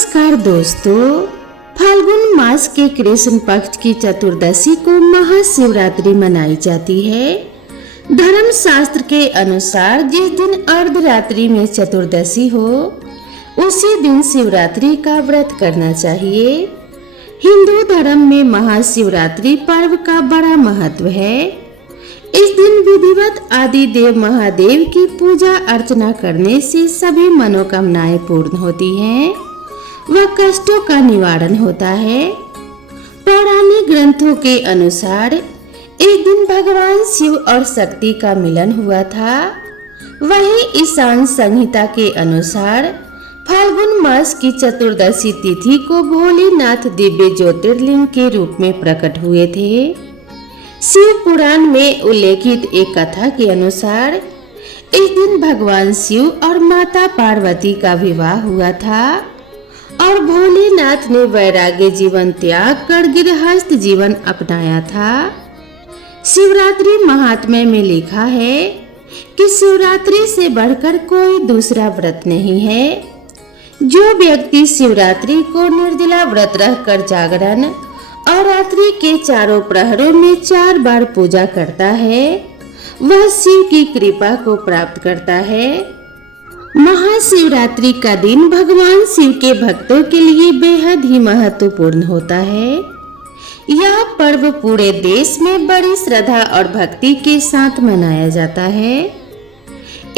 नमस्कार दोस्तों, फाल्गुन मास के कृष्ण पक्ष की चतुर्दशी को महाशिवरात्रि मनाई जाती है। धर्म शास्त्र के अनुसार जिस दिन अर्धरात्रि में चतुर्दशी हो उसी दिन शिवरात्रि का व्रत करना चाहिए। हिंदू धर्म में महाशिवरात्रि पर्व का बड़ा महत्व है। इस दिन विधिवत आदि देव महादेव की पूजा अर्चना करने से सभी मनोकामनाएं पूर्ण होती हैं व कष्टों का निवारण होता है। पौराणिक ग्रंथों के अनुसार इस दिन भगवान शिव और शक्ति का मिलन हुआ था। वहीं ईशान संहिता के अनुसार फाल्गुन मास की चतुर्दशी तिथि को भोलेनाथ दिव्य ज्योतिर्लिंग के रूप में प्रकट हुए थे। शिव पुराण में उल्लेखित एक कथा के अनुसार इस दिन भगवान शिव और माता पार्वती का विवाह हुआ था और भोलेनाथ ने वैराग्य जीवन त्याग कर गृहस्थ जीवन अपनाया था। शिवरात्रि महात्म्य में लिखा है कि शिवरात्रि से बढ़कर कोई दूसरा व्रत नहीं है। जो व्यक्ति शिवरात्रि को निर्जला व्रत रहकर जागरण और रात्रि के चारों प्रहरों में 4 बार पूजा करता है वह शिव की कृपा को प्राप्त करता है। महाशिवरात्रि का दिन भगवान शिव के भक्तों के लिए बेहद ही महत्वपूर्ण होता है। यह पर्व पूरे देश में बड़ी श्रद्धा और भक्ति के साथ मनाया जाता है।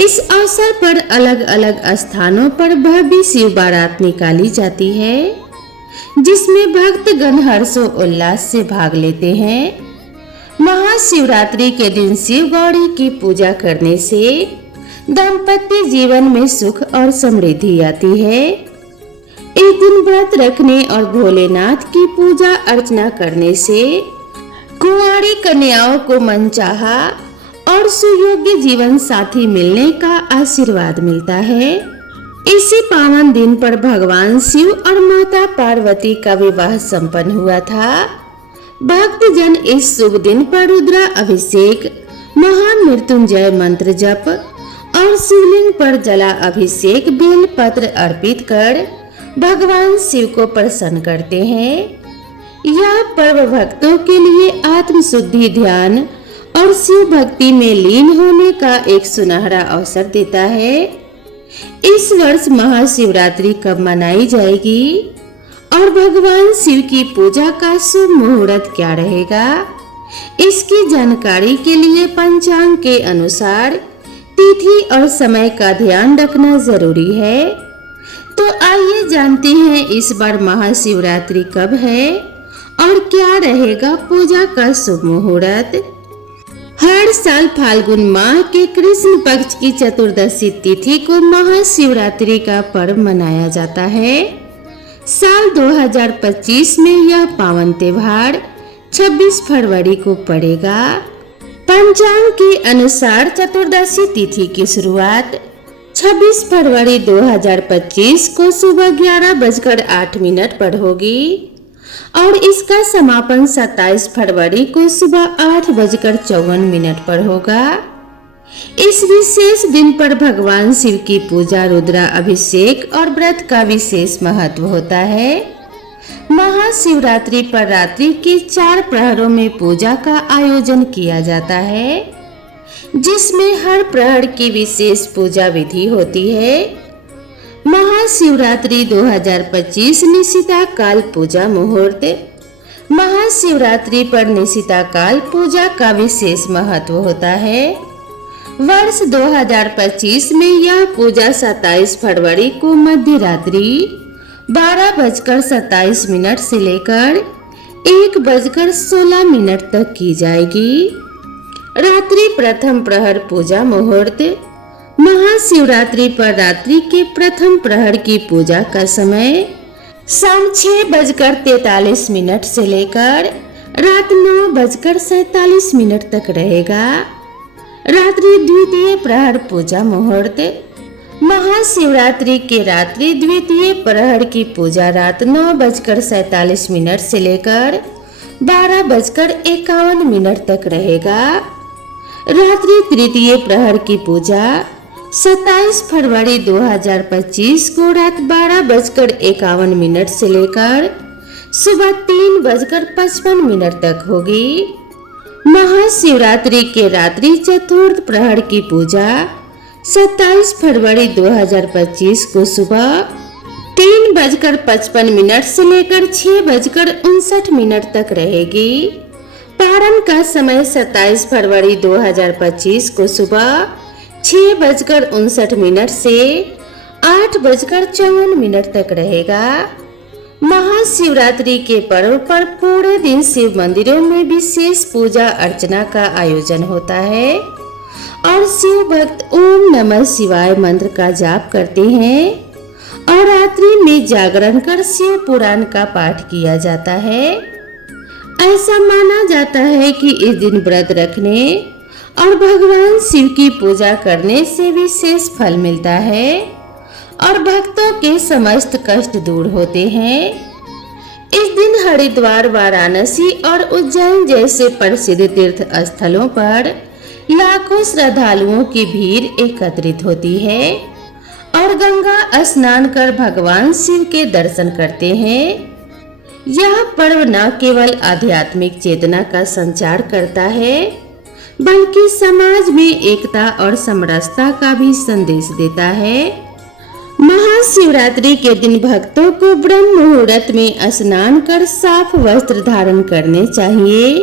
इस अवसर पर अलग अलग स्थानों पर भव्य शिव बारात निकाली जाती है जिसमें भक्तगण हर्षो उल्लास से भाग लेते हैं। महाशिवरात्रि के दिन शिव गौरी की पूजा करने से दाम्पत्य जीवन में सुख और समृद्धि आती है। इस दिन व्रत रखने और भोलेनाथ की पूजा अर्चना करने से कुंवारी कन्याओं को मनचाहा और सुयोग्य जीवन साथी मिलने का आशीर्वाद मिलता है। इसी पावन दिन पर भगवान शिव और माता पार्वती का विवाह संपन्न हुआ था। भक्तजन इस शुभ दिन पर रुद्रा अभिषेक, महामृत्युंजय मंत्र जप और शिवलिंग पर जला अभिषेक बेल पत्र अर्पित कर भगवान शिव को प्रसन्न करते हैं। यह पर्व भक्तों के लिए आत्म शुद्धि, ध्यान और शिव भक्ति में लीन होने का एक सुनहरा अवसर देता है। इस वर्ष महाशिवरात्रि कब मनाई जाएगी और भगवान शिव की पूजा का शुभ मुहूर्त क्या रहेगा, इसकी जानकारी के लिए पंचांग के अनुसार तिथि और समय का ध्यान रखना जरूरी है। तो आइए जानते हैं इस बार महाशिवरात्रि कब है और क्या रहेगा पूजा का शुभ मुहूर्त। हर साल फाल्गुन माह के कृष्ण पक्ष की चतुर्दशी तिथि को महाशिवरात्रि का पर्व मनाया जाता है। साल 2025 में यह पावन त्योहार 26 फरवरी को पड़ेगा। पंचांग के अनुसार चतुर्दशी तिथि की शुरुआत 26 फरवरी 2025 को सुबह 11:08 पर होगी और इसका समापन 27 फरवरी को सुबह 8:54 पर होगा। इस विशेष दिन पर भगवान शिव की पूजा, रुद्रा अभिषेक और व्रत का विशेष महत्व होता है। महाशिवरात्रि पर रात्रि के 4 प्रहरों में पूजा का आयोजन किया जाता है जिसमें हर प्रहर की विशेष पूजा विधि होती है। महाशिवरात्रि 2025 निशिता काल पूजा मुहूर्त। महाशिवरात्रि पर निशिता काल पूजा का विशेष महत्व होता है। वर्ष 2025 में यह पूजा 27 फरवरी को मध्य रात्रि 12:27 से लेकर 1:16 तक की जाएगी। रात्रि प्रथम प्रहर पूजा मुहूर्त। महाशिवरात्रि पर रात्रि के प्रथम प्रहर की पूजा का समय शाम 6:43 से लेकर रात 9:47 तक रहेगा। रात्रि द्वितीय प्रहर पूजा मुहूर्त। महाशिवरात्रि के रात्रि द्वितीय प्रहर की पूजा रात 9:47 से लेकर 12:51 तक रहेगा। रात्रि तृतीय प्रहर की पूजा 27 फरवरी 2025 को रात 12:51 से लेकर सुबह 3:55 तक होगी। महाशिवरात्रि के रात्रि चतुर्थ प्रहर की पूजा 27 फरवरी 2025 को सुबह 3:55 से लेकर 6:59 तक रहेगी। पारण का समय 27 फरवरी 2025 को सुबह 6:59 से 8:54 तक रहेगा। महाशिवरात्रि के पर्व पर पूरे दिन शिव मंदिरों में विशेष पूजा अर्चना का आयोजन होता है और शिव भक्त ओम नमः शिवाय मंत्र का जाप करते हैं और रात्रि में जागरण कर शिव पुराण का पाठ किया जाता है। ऐसा माना जाता है कि इस दिन व्रत रखने और भगवान शिव की पूजा करने से विशेष फल मिलता है और भक्तों के समस्त कष्ट दूर होते हैं। इस दिन हरिद्वार, वाराणसी और उज्जैन जैसे प्रसिद्ध तीर्थ स्थलों पर लाखों श्रद्धालुओं की भीड़ एकत्रित होती है और गंगा स्नान कर भगवान शिव के दर्शन करते हैं। यह पर्व न केवल आध्यात्मिक चेतना का संचार करता है बल्कि समाज में एकता और समरसता का भी संदेश देता है। महाशिवरात्रि के दिन भक्तों को ब्रह्म मुहूर्त में स्नान कर साफ वस्त्र धारण करने चाहिए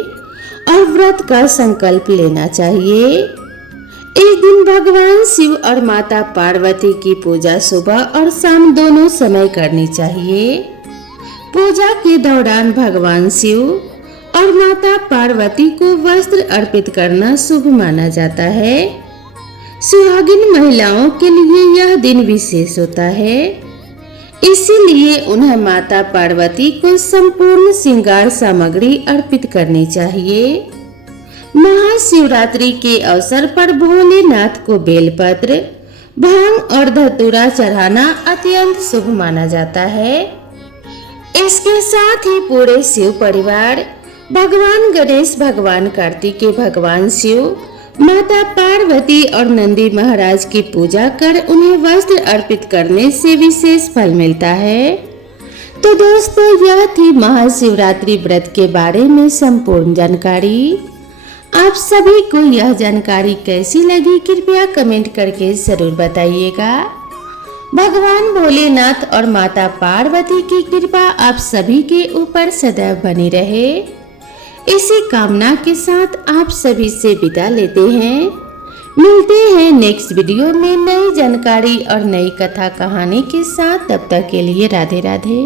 और व्रत का संकल्प लेना चाहिए। इस दिन भगवान शिव और माता पार्वती की पूजा सुबह और शाम दोनों समय करनी चाहिए। पूजा के दौरान भगवान शिव और माता पार्वती को वस्त्र अर्पित करना शुभ माना जाता है। सुहागिन महिलाओं के लिए यह दिन विशेष होता है, इसीलिए उन्हें माता पार्वती को संपूर्ण श्रृंगार सामग्री अर्पित करनी चाहिए। महाशिवरात्रि के अवसर पर भोलेनाथ को बेलपत्र, भांग और धतूरा चढ़ाना अत्यंत शुभ माना जाता है। इसके साथ ही पूरे शिव परिवार भगवान गणेश, भगवान कार्तिकेय, भगवान शिव, माता पार्वती और नंदी महाराज की पूजा कर उन्हें वस्त्र अर्पित करने से विशेष फल मिलता है। तो दोस्तों, यह थी महाशिवरात्रि व्रत के बारे में संपूर्ण जानकारी। आप सभी को यह जानकारी कैसी लगी कृपया कमेंट करके जरूर बताइएगा। भगवान भोलेनाथ और माता पार्वती की कृपा आप सभी के ऊपर सदैव बनी रहे, इसी कामना के साथ आप सभी से विदा लेते हैं। मिलते हैं नेक्स्ट वीडियो में नई जानकारी और नई कथा कहानी के साथ। तब तक के लिए राधे राधे।